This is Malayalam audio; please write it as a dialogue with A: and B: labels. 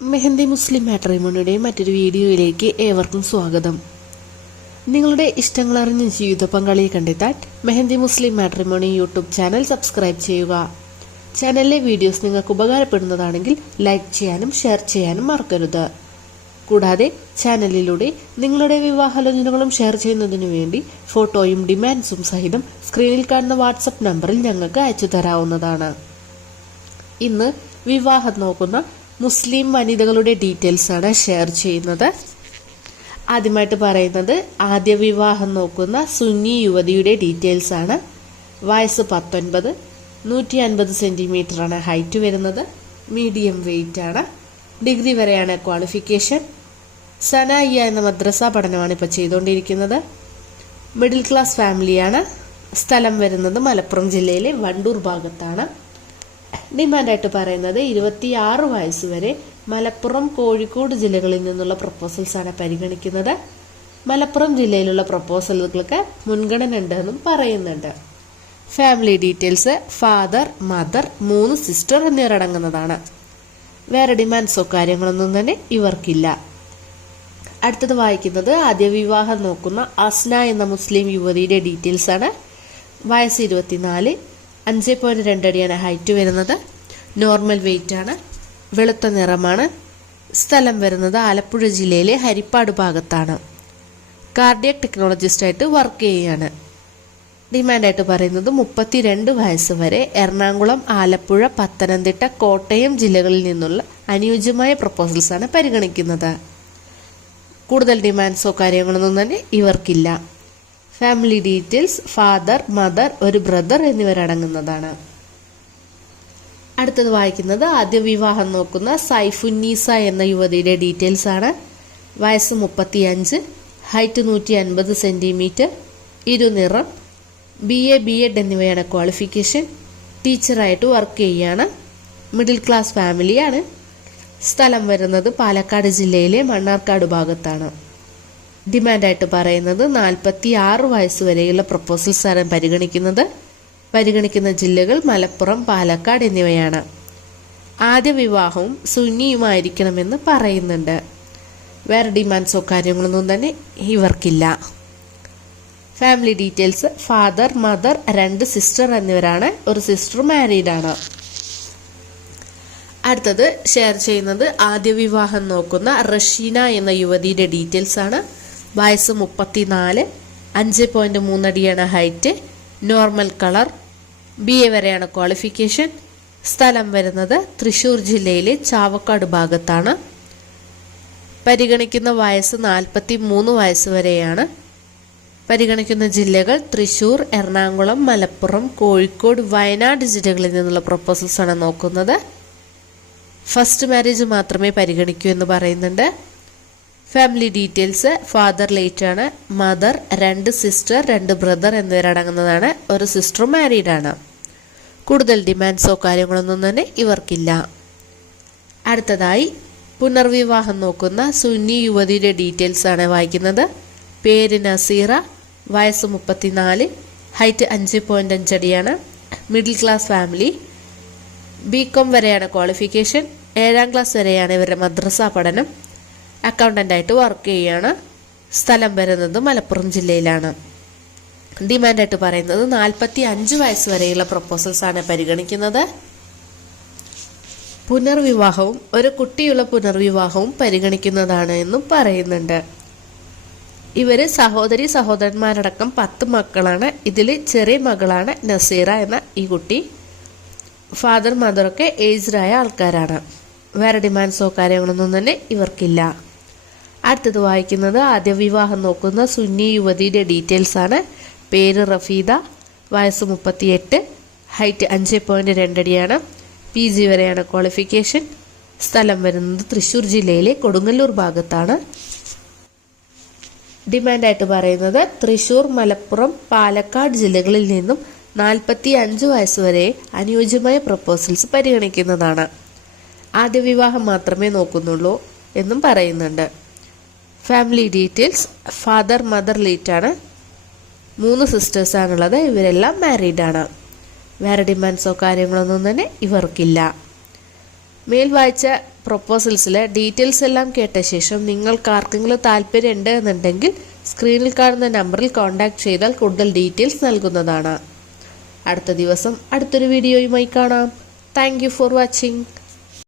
A: മെഹന്തി മുസ്ലിം മാട്രിമോണിയുടെ മറ്റൊരു വീഡിയോയിലേക്ക് ഏവർക്കും സ്വാഗതം. നിങ്ങളുടെ ഇഷ്ടങ്ങൾ അറിഞ്ഞ ജീവിത പങ്കാളിയെ കണ്ടെത്താൻ Mehandi Muslim matrimony YouTube channel subscribe ചെയ്യുക. ചാനലിലെ വീഡിയോസ് നിങ്ങൾക്ക് ഉപകാരപ്പെടുന്നതാണെങ്കിൽ ലൈക്ക് ചെയ്യാനും ഷെയർ ചെയ്യാനും മറക്കരുത്. കൂടാതെ ചാനലിലൂടെ നിങ്ങളുടെ വിവാഹാലോചനകളും ഷെയർ ചെയ്യുന്നതിനു വേണ്ടി ഫോട്ടോയും ഡിമാൻഡ്സും സഹിതം സ്ക്രീനിൽ കാണുന്ന വാട്സപ്പ് നമ്പറിൽ ഞങ്ങൾക്ക് അയച്ചു തരാവുന്നതാണ്. ഇന്ന് വിവാഹം നോക്കുന്ന മുസ്ലിം വനിതകളുടെ ഡീറ്റെയിൽസ് ആണ് ഷെയർ ചെയ്യുന്നത്. ആദ്യമായിട്ട് പറയുന്നത് ആദ്യ വിവാഹം നോക്കുന്ന സുന്നി യുവതിയുടെ ഡീറ്റെയിൽസ് ആണ്. വയസ്സ് പത്തൊൻപത് നൂറ്റി അൻപത് സെന്റിമീറ്റർ ആണ് ഹൈറ്റ് വരുന്നത്. മീഡിയം വെയിറ്റ് ആണ്. ഡിഗ്രി വരെയാണ് ക്വാളിഫിക്കേഷൻ സനായിയ എന്ന മദ്രസ പഠനമാണ് ഇപ്പോൾ ചെയ്തുകൊണ്ടിരിക്കുന്നത്. മിഡിൽ ക്ലാസ് ഫാമിലിയാണ് സ്ഥലം വരുന്നത് മലപ്പുറം ജില്ലയിലെ വണ്ടൂർ ഭാഗത്താണ്. ഡിമാൻഡായിട്ട് പറയുന്നത് ഇരുപത്തിയാറ് വയസ്സ് വരെ മലപ്പുറം കോഴിക്കോട് ജില്ലകളിൽ നിന്നുള്ള പ്രപ്പോസൽസ് ആണ് പരിഗണിക്കുന്നത്. മലപ്പുറം ജില്ലയിലുള്ള പ്രപ്പോസലുകൾക്ക് മുൻഗണന ഉണ്ടെന്നും പറയുന്നുണ്ട്. ഫാമിലി ഡീറ്റെയിൽസ് ഫാദർ മദർ മൂന്ന് സിസ്റ്റർ എന്നിവരടങ്ങുന്നതാണ്. വേറെ ഡിമാൻഡ്സോ കാര്യങ്ങളൊന്നും തന്നെ ഇവർക്കില്ല. അടുത്തത് വായിക്കുന്നത് ആദ്യ വിവാഹം നോക്കുന്ന അസ്ന എന്ന മുസ്ലിം യുവതിയുടെ ഡീറ്റെയിൽസ് ആണ്. വയസ്സ് ഇരുപത്തിനാല് അഞ്ച് പോയിന്റ് രണ്ടടിയാണ് ഹൈറ്റ് വരുന്നത്. നോർമൽ വെയിറ്റ് ആണ്. വെളുത്ത നിറമാണ്. സ്ഥലം വരുന്നത് ആലപ്പുഴ ജില്ലയിലെ ഹരിപ്പാട് ഭാഗത്താണ്. കാർഡിയക് ടെക്നോളജിസ്റ്റായിട്ട് വർക്ക് ചെയ്യുകയാണ്. ഡിമാൻഡായിട്ട് പറയുന്നത് മുപ്പത്തിരണ്ട് വയസ്സ് വരെ എറണാകുളം ആലപ്പുഴ പത്തനംതിട്ട കോട്ടയം ജില്ലകളിൽ നിന്നുള്ള അനുയോജ്യമായ പ്രപ്പോസൽസാണ് പരിഗണിക്കുന്നത്. കൂടുതൽ ഡിമാൻഡ്സോ കാര്യങ്ങളൊന്നും തന്നെ ഇവർക്കില്ല. ഫാമിലി ഡീറ്റെയിൽസ് ഫാദർ മദർ ഒരു ബ്രദർ എന്നിവരടങ്ങുന്നതാണ് അടുത്തത് വായിക്കുന്നത് ആദ്യ വിവാഹം നോക്കുന്ന സൈഫുന്നീസ എന്ന യുവതിയുടെ ഡീറ്റെയിൽസ് ആണ്. വയസ്സ് മുപ്പത്തിയഞ്ച് ഹൈറ്റ് നൂറ്റി അൻപത് സെന്റിമീറ്റർ ഇരുനിറം ബി എ ബി എഡ് എന്നിവയാണ് ക്വാളിഫിക്കേഷൻ ടീച്ചറായിട്ട് വർക്ക് ചെയ്യുകയാണ് മിഡിൽ ക്ലാസ് ഫാമിലിയാണ് സ്ഥലം വരുന്നത് പാലക്കാട് ജില്ലയിലെ മണ്ണാർക്കാട് ഭാഗത്താണ്. ഡിമാൻഡായിട്ട് പറയുന്നത് നാൽപ്പത്തി ആറ് വയസ്സ് വരെയുള്ള പ്രപ്പോസൽസ് ആണ് പരിഗണിക്കുന്നത്. പരിഗണിക്കുന്ന ജില്ലകൾ മലപ്പുറം പാലക്കാട് എന്നിവയാണ്. ആദ്യ വിവാഹവും സുന്നിയുമായിരിക്കണമെന്ന് പറയുന്നുണ്ട്. വേറെ ഡിമാൻഡ്സോ കാര്യങ്ങളൊന്നും തന്നെ ഇവർക്കില്ല. ഫാമിലി ഡീറ്റെയിൽസ് ഫാദർ മദർ രണ്ട് സിസ്റ്റർ എന്നിവരാണ്. ഒരു സിസ്റ്റർ മാരീഡാണ്. അടുത്തത് ഷെയർ ചെയ്യുന്നത് ആദ്യ വിവാഹം നോക്കുന്ന റഷീന എന്ന യുവതിയുടെ ഡീറ്റെയിൽസ് ആണ് വയസ്സ് മുപ്പത്തിനാല് അഞ്ച് point മൂന്നടിയാണ് height normal colour B A വരെയാണ് ക്വാളിഫിക്കേഷൻ സ്ഥലം വരുന്നത് തൃശ്ശൂർ ജില്ലയിലെ ചാവക്കാട് ഭാഗത്താണ്. പരിഗണിക്കുന്ന വയസ്സ് നാൽപ്പത്തി മൂന്ന് വയസ്സ് വരെയാണ്. പരിഗണിക്കുന്ന ജില്ലകൾ തൃശ്ശൂർ എറണാകുളം മലപ്പുറം കോഴിക്കോട് വയനാട് ജില്ലകളിൽ നിന്നുള്ള ആണ് നോക്കുന്നത്. ഫസ്റ്റ് മാരേജ് മാത്രമേ പരിഗണിക്കൂ എന്ന് പറയുന്നുണ്ട്. ഫാമിലി ഡീറ്റെയിൽസ് ഫാദർ ലേറ്റ് ആണ്. മദർ രണ്ട് സിസ്റ്റർ രണ്ട് ബ്രദർ എന്നിവരടങ്ങുന്നതാണ്. ഒരു സിസ്റ്റർ മാരീഡ് ആണ്. കൂടുതൽ ഡിമാൻഡ്സോ കാര്യങ്ങളൊന്നും തന്നെ ഇവർക്കില്ല. അടുത്തതായി പുനർവിവാഹം നോക്കുന്ന സുന്നി യുവതിയുടെ ഡീറ്റെയിൽസ് ആണ് വായിക്കുന്നത്. പേര് നസീറ. വയസ്സ് മുപ്പത്തിനാല്. ഹൈറ്റ് അഞ്ച് point അഞ്ചടിയാണ് middle class family B Com വരെയാണ് ക്വാളിഫിക്കേഷൻ ഏഴാം ക്ലാസ് വരെയാണ് ഇവരുടെ മദ്രസ പഠനം. അക്കൗണ്ടന്റായിട്ട് വർക്ക് ചെയ്യുകയാണ് സ്ഥലം വരുന്നത് മലപ്പുറം ജില്ലയിലാണ്. ഡിമാൻഡായിട്ട് പറയുന്നത് നാൽപ്പത്തി അഞ്ച് വയസ്സ് വരെയുള്ള പ്രപ്പോസൽസ് ആണ് പരിഗണിക്കുന്നത്. പുനർവിവാഹവും ഒരു കുട്ടിയുള്ള പുനർവിവാഹവും പരിഗണിക്കുന്നതാണ് എന്നും പറയുന്നുണ്ട്. ഇവർ സഹോദരി സഹോദരന്മാരടക്കം പത്ത് മക്കളാണ്. ഇതിൽ ചെറിയ മകളാണ് നസീറ എന്ന ഈ കുട്ടി. ഫാദർ മദറൊക്കെ ഏജ്ഡായ ആൾക്കാരാണ്. വേറെ ഡിമാൻഡ്സോ കാര്യങ്ങളൊന്നും തന്നെ ഇവർക്കില്ല. അടുത്തത് വായിക്കുന്നത് ആദ്യ വിവാഹം നോക്കുന്ന സുന്നി യുവതിയുടെ ഡീറ്റെയിൽസ് ആണ്. പേര് റഫീദ വയസ്സ് മുപ്പത്തിയെട്ട് ഹൈറ്റ് അഞ്ച് പോയിന്റ് രണ്ടടിയാണ്. പി ജി വരെയാണ് ക്വാളിഫിക്കേഷൻ. സ്ഥലം വരുന്നത് തൃശ്ശൂർ ജില്ലയിലെ കൊടുങ്ങല്ലൂർ ഭാഗത്താണ്. ഡിമാൻഡായിട്ട് പറയുന്നത് തൃശ്ശൂർ മലപ്പുറം പാലക്കാട് ജില്ലകളിൽ നിന്നും നാൽപ്പത്തി അഞ്ച് വയസ്സ് വരെ അനുയോജ്യമായ പ്രപ്പോസൽസ് പരിഗണിക്കുന്നതാണ്. ആദ്യ വിവാഹം മാത്രമേ നോക്കുന്നുള്ളൂ എന്നും പറയുന്നുണ്ട്. Family details father mother late ആണ്. മൂന്ന് സിസ്റ്റേഴ്സ് സിസ്റ്റേഴ്സാണുള്ളത് ഇവരെല്ലാം മാരീഡ് ആണ്. വേറെ ഡിമാൻഡ്സോ കാര്യങ്ങളൊന്നും തന്നെ ഇവർക്കില്ല. മേൽ വായിച്ച പ്രൊപ്പോസൽസിലെ ഡീറ്റെയിൽസ് എല്ലാം കേട്ട ശേഷം നിങ്ങൾക്ക് ആർക്കെങ്കിലും താല്പര്യമുണ്ട് എന്നുണ്ടെങ്കിൽ സ്ക്രീനിൽ കാണുന്ന നമ്പറിൽ കോൺടാക്ട് ചെയ്താൽ കൂടുതൽ ഡീറ്റെയിൽസ് നൽകുന്നതാണ്. അടുത്ത ദിവസം അടുത്തൊരു വീഡിയോയുമായി കാണാം. Thank for watching